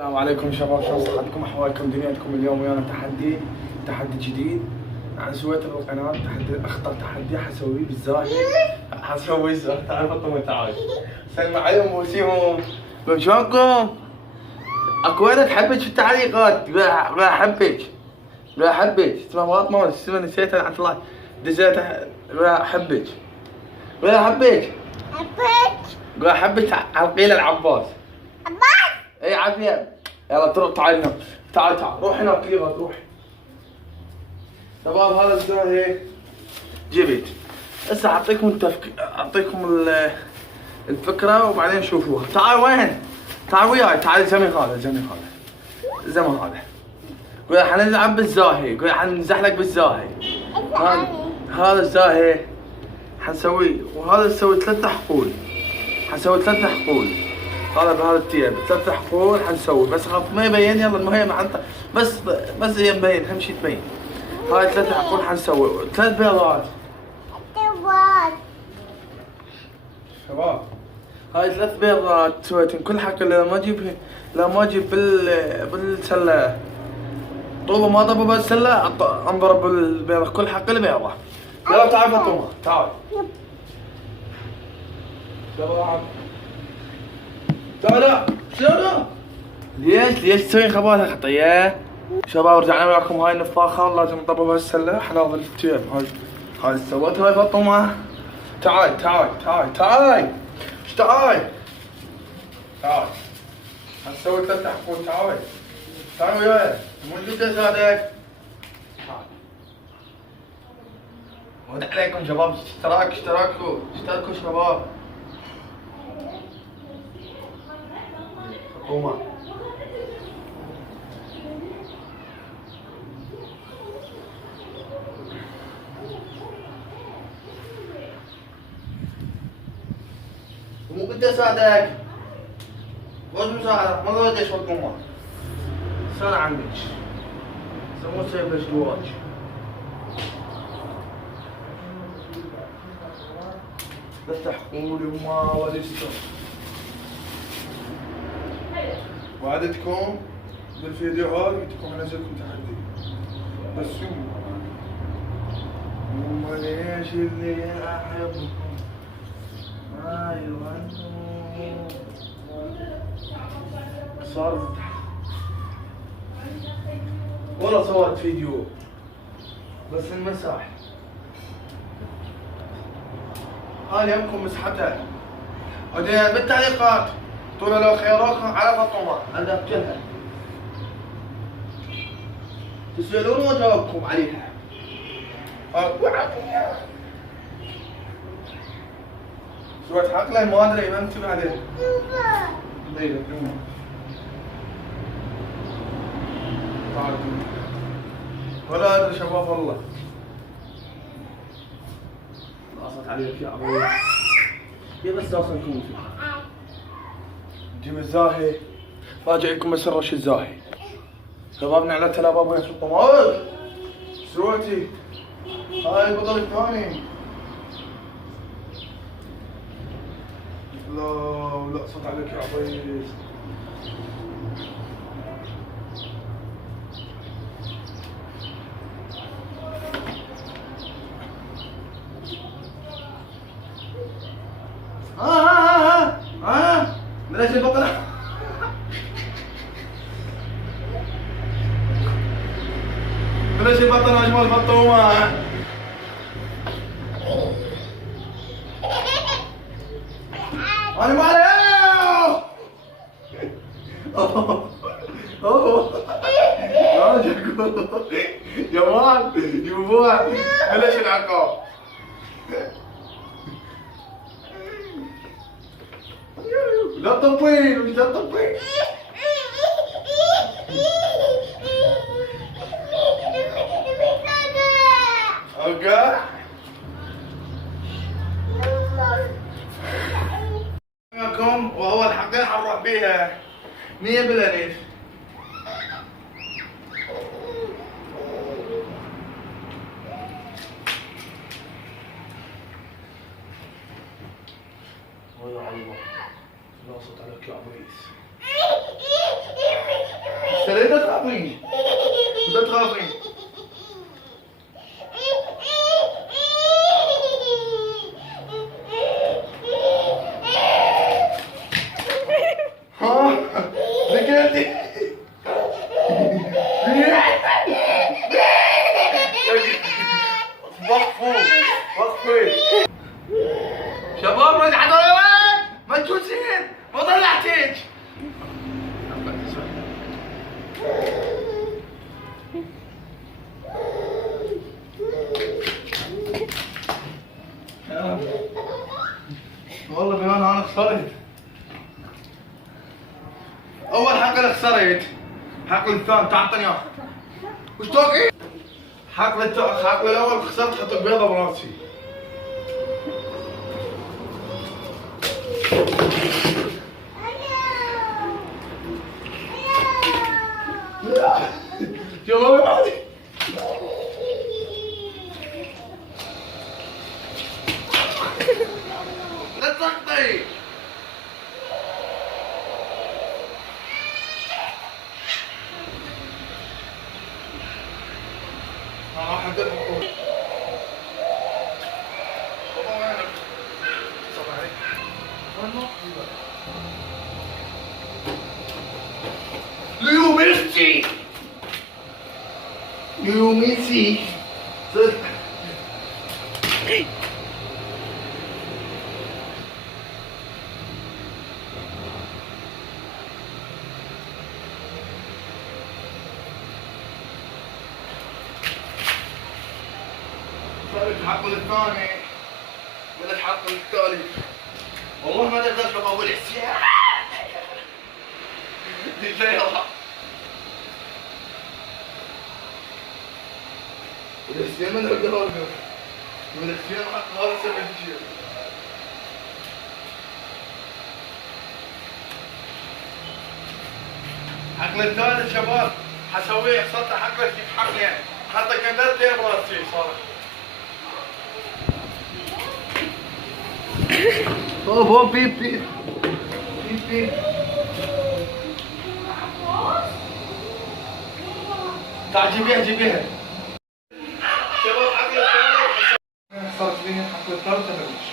السلام عليكم شباب، شلون صحتكم؟ احوالكم؟ دنيتكم؟ اليوم ويانا تحدي جديد. انا سويت بالقناه اخطر تحدي حسويه بالزاهي. تعال فاطمه تعال سلم عليهم وسيهم. شلونكم؟ اكو وين تحبك في التعليقات؟ بحبك اسمها فاطمه ولا اسمها نسيتها لعنة الله. دزيتها بحبك بحبك على القيل العباس. اي عافيه. يلا تروح تعال هنا. تعال روح هناك ليغا روح. شباب هذا الزاهي جبت. هسه اعطيكم الفكره وبعدين شوفوها. تعال وين؟ تعال وياي. تعال الزمن هذا. قول حنلعب بالزاهي، قول حنزحلق بالزاهي. هذا الزاهي حنسوي، وهذا نسوي 3 حقول. حنسوي 3 حقول. هذا بهذا التياب 3 حقول حنسوي، بس خاف ما يبين. يلا المهم بس هي مبين، اهم شيء تبين. هاي 3 حقول حنسوي 3 بيضات. شباب هاي 3 بيضات سويتهم كل حقل. لما اجيب بالسله طوبه ما ضربه بالسله انضرب بالبيضه كل حقل بيضه. يلا تعال فاطمه تعال. شباب تعال. ليش تسوين خبالها خطيه؟ شباب رجعنا وياكم. هاي النفاخه لازم نضربها بهالسله. حناظر التياب هاي سويتها. هاي فاطمه تعال. ايش تعال حنسوي 3 حقول. تعال وياي. مو قلت اساعدك. ود عليكم شباب. اشتركوا شباب. فاطمه مو قلت اساعدك. وش مساعدة؟ ما وديش فاطمه. سنة عنك سموه سيف الازدواج. بس تحقولي وما ولستم. وعدتكم بالفيديوهات قلت لكم انزلكم تحدي. بس شو هم ليش اللي احبكم ما يغنون. صار والله صورت فيديو بس المساح هاي يمكم مسحتها. بالتعليقات طول لو خيروكم على فاطمه اذكرها تسألون وجاوبكم عليها. سويت حقله ما ادري ما انتبه عليه. ولا ادري شباب والله. لاصت عليك يا ابوي. يا بس اوصلكم فيها. جيب الزاهي. فاجئكم بس الرش الزاهي. شبابنا على تلاباب وين الطماط. سويتي هاي البطل الثاني. لا صوت عليك يا عبيد. بلاش البطل. بلاش البطل اجمل فطومه. انا ما عليه. يا مان يبوها. بلاش العقاب. لا تطبين مش لا تطبين. اوكي معكم. واول حقين حنروح بيها 100 بالالف. ويا الله لا صوت عليك يا عبيس. لا تخافين لا تخافين. ها لقيتي وقفوا وقفي شباب رجعت ولا وين؟ ما تجوزين ما طلعتيش. والله بيان انا خسرت. اول حقل خسرت، حقل الثاني تعطني اياه. وش توقعي؟ حقل الاول خسرت حط البيضه براسي. شباب عادي لا تسقطي. راح ابدا الحقول. بابا وينك؟ صباح عليك. وين نروح؟ ليو ميسي ليو ميسي صار الحقل الثاني ولا الحقل الثالث. والله ما تقدر شباب والعصيان. يلا والعصيان ما نقدر نوقف. والعصيان هذا سبب الشيء. حقل الثالث شباب حسويه خسرت حقله في حقلين حتى كندرتين براسي صار. اوه بيب بيب بيب بيب. تعال جيبيها جيبيها. شباب حقل الثالث خسرت فيها حقل الثالث سندويش.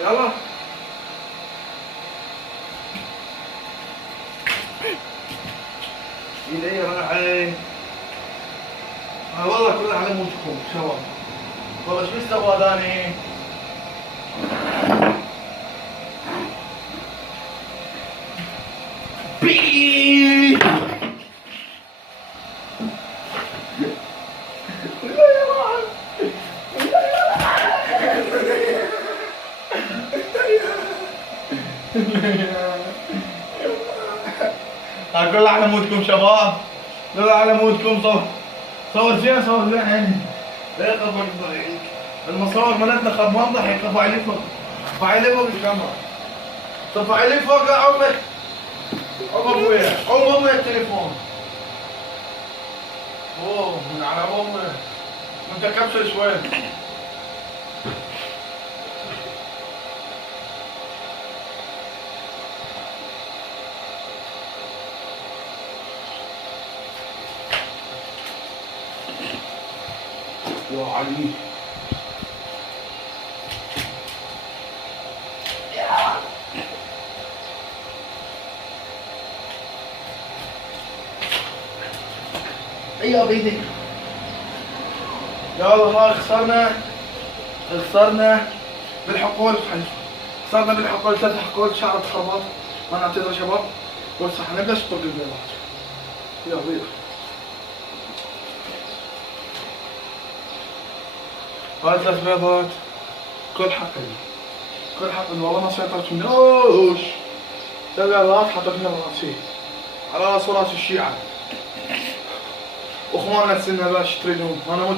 يلا يلا ايدي راحت. والله كله على موجكم شباب. والله شو استوى ذاني؟ بي اقول على مودكم شباب. لا على مودكم. صور زين صور زين. لا يقف عليك المصور مالتنا خربان ضحك. ارفع لي فوق ارفع لي فوق الكاميرا. ارفع لي فوق عمك عم ابويا عم ابويا التليفون. اوه من على امه وانت كبسه شوي. يا علي ايوه بيدك. يلا ما خسرنا بالحقول. خسرنا بالحقول 3 حقول شعرة خربط. ما نعتذر شباب. بس حنبدا نطق البيضات. يلا بيض. هاي 3 بيضات كل حقل والله ما سيطرت مني. اوش 3 بيضات حطيت فيها راسي على راس وراس الشيعة. واخواننا السنة باش تريدون انا موت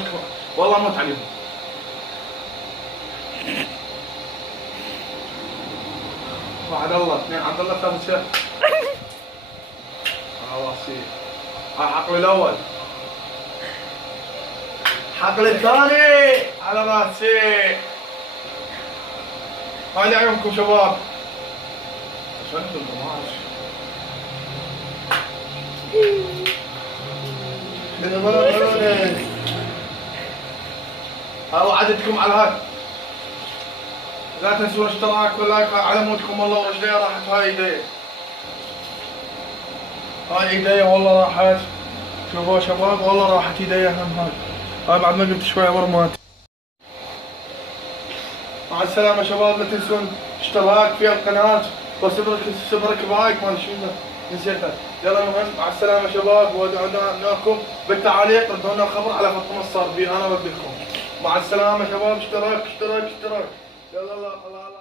والله موت عليهم. وعد الله 2 عبد الله ثابت شيخ على راسي. هاي حقل الاول. حقل الثاني على راسي. هاي عيونكم شباب. شنو القماش ها وعدتكم على هاي. لا تنسوا الاشتراك واللايك على مودكم والله. ورجلي راحت. هاي ايدي. هاي ايدي والله راحت. شوفوا يا شباب والله راحت ايدي هم هاي. هاي بعد ما قمت شوية ورمات. مع السلامة يا شباب. لا تنسون اشتراك في القناة وسبرك بايك مال شنو نسيتها. يلا المهم مع السلامة يا شباب. ودعوناكم بالتعاليق ردوا لنا الخبر على فاطمة الصار بي. انا بدي لكم. مع السلامة يا شباب. اشتراك اشتراك اشتراك. يلا الله الله.